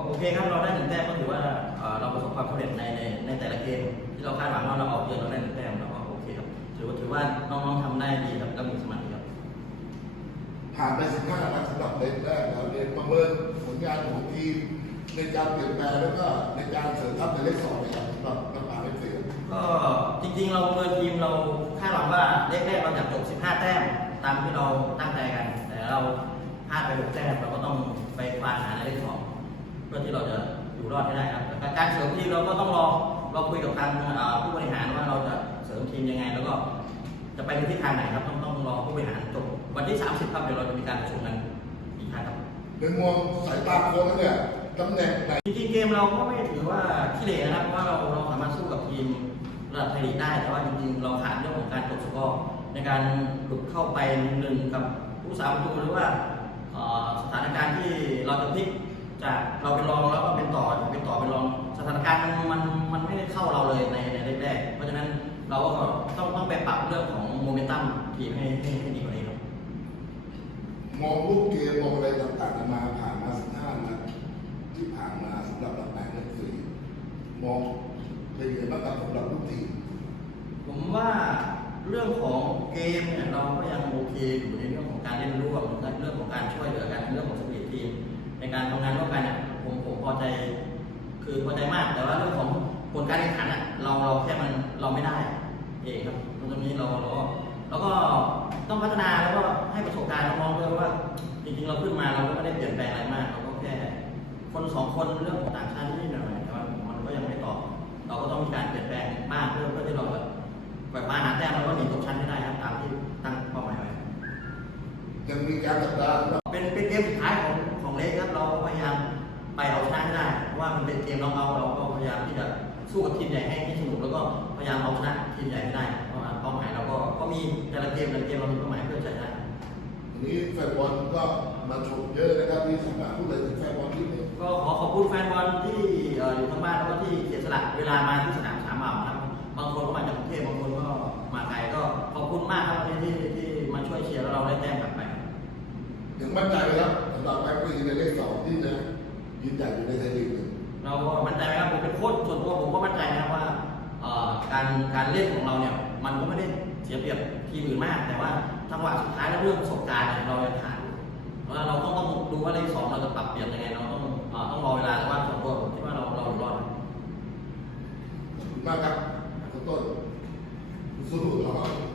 ก็โอเคครับเราได้หนึ่งแต้มก็ถือว่าเอ่อเราประสบความสำเร็จในในในแต่ละเกมที่เราคาดหวังว่าเราออกเยือนเราได้หนึ่งแต้มเราก็โอเคครับถือว่าถือว่าน้องๆทำได้ดีครับแล้วมีสมาธิครับผ่านไป15นัดสำหรับเล็กแรกแล้วเรียนประเมินผลงานของทีมในการเปลี่ยนแปลงแล้วก็ในการเสริมทัพในเลขสองนะครับสำหรับนักป่าเล็กเสียก็จริงๆ เราเมินทีมเราคาดหวังว่าเลขแรกเราจะจบ15 แต้มตามที่เราตั้งใจกัน แต่เราพลาดไป6แต้มเราก็ต้องไปควานหาในเลขสองเพื่อที่เราจะอยู่รอดให้ได้ครับแต่การเสริมทีมเราก็ต้องรอเราคุยกับทางเอ่อผู้บริหารว่าเราจะเสริมทีมยังไง แล้วก็จะไปในทิศทางไหนครับต้องต้องรอผู้บริหารจบวันที่ 30ครับเดี๋ยวเราจะมีการประชุมกันอีกครั้งครับในมองสายตาโค้ชแล้วเนี่ยตำแหน่งไหนจริงๆเกมเราก็ไม่ถือว่าขี้เหร่นะครับเพราะว่าเราเราสามารถสู้กับทีมระดับไทยลีกได้แต่ว่าจริงๆเราขาดเรื่องของการตกสกอร์ในการหลุดเข้าไปหนึ่งกับผู้สาประตูหรือว่าเอ่อสถานการณ์ที่เราจะพลิก จากเราเป็นรองแล้วก็เป็นต่อเป็นต่อเป็นรองสถานการณ์มันมันมันไม่ได้เข้าเราเลยในในแรกๆเพราะฉะนั้นเราก็ต้องต้องไปปรับเรื่องของโมเมนตัมทีมให้ให้ให้ดีกว่านี้ครับมองลูกเกมมองอะไรต่างๆนานาผ่านมา15นัดที่ผ่านมาสำหรับนักแปลงเล็กเสียมองเป็นยังไงบ้างครับสำหรับลูกทีมผมว่าเรื่องของเกมเนี่ยเราก็ยังโอเคอยู่ในเรื่องของการเล่นร่วมและเรื่อง พอใจมาก แต่ว่าเรื่องของผลการแข่งขันอะเราเราแค่มันเราไม่ได้ เองครับตรงนี้เราเราก็เราก็ต้องพัฒนาแล้วก็ให้ประสบการณ์น้องๆด้วยว่า จริงๆเราขึ้นมาเราก็ไม่ได้เปลี่ยนแปลงอะไรมากเราก็แค่คนสองคนเรื่องของต่างชาตินิดหน่อยแต่ว่ามันก็ยังไม่ตอบเราก็ต้องมีการเปลี่ยนแปลงมากเพื่อเพื่อที่เราแบบแบบมาหาแต้มแล้วก็หนีตกชั้นให้ได้ครับตามที่ตั้งเป้าหมายไว้ยังมีการจับตาสำหรับเป็นเป็นเกมสุดท้ายของของเล็กครับเราพยายาม ไปเอาชนะให้ได้เพราะว่ามันเป็นเกมเราเอาเราก็พยายามที่จะสู้กับทีมใหญ่ให้ให้สนุกแล้วก็พยายามเอาชนะทีมใหญ่ให้ได้เพราะว่าเป้าหมายเราก็ก็มีแต่ละเกมแต่ละเกมเรามีเป้าหมายเพื่อจะชนะวันนี้แฟนบอลก็มาชมเยอะนะครับมีสามารถพูดอะไรถึงแฟนบอลที่นี่ก็ขอขอบคุณแฟนบอลที่เอ่ออยู่ทางบ้านแล้วก็ที่เสียสละเวลามาที่สนามสามหมาครับบางคนก็มาจากกรุงเทพบางคนก็มาไกลก็ขอบคุณมากครับวันนี้ที่ที่มาช่วยเชียร์แล้วเราได้แต้มกลับไปยังมั่นใจไหมครับสำหรับแบ็คปีในเลขสองที่จะ ยืนหยัดอยู่ในไทยลีกหนึ่งเราก็มั่นใจไหมครับผมเป็นโค้ชส่วนตัวผมก็มั่นใจนะครับว่าเอ่อการการเล่นของเราเนี่ยมันก็ไม่ได้เสียเปรียบทีมอื่นมาก แต่ว่าจังหวะสุดท้ายแล้วเรื่องประสบการณ์เนี่ยเรายังขาดอยู่เพราะว่าเราต้องต้องดูว่าเลขสองเราจะปรับเปลี่ยนยังไงเราต้องเอ่อต้องรอเวลาแต่ว่าส่วนตัวผมคิดว่าเราเราอยู่รอดขอบคุณมากครับต้นๆสู้ๆต่อ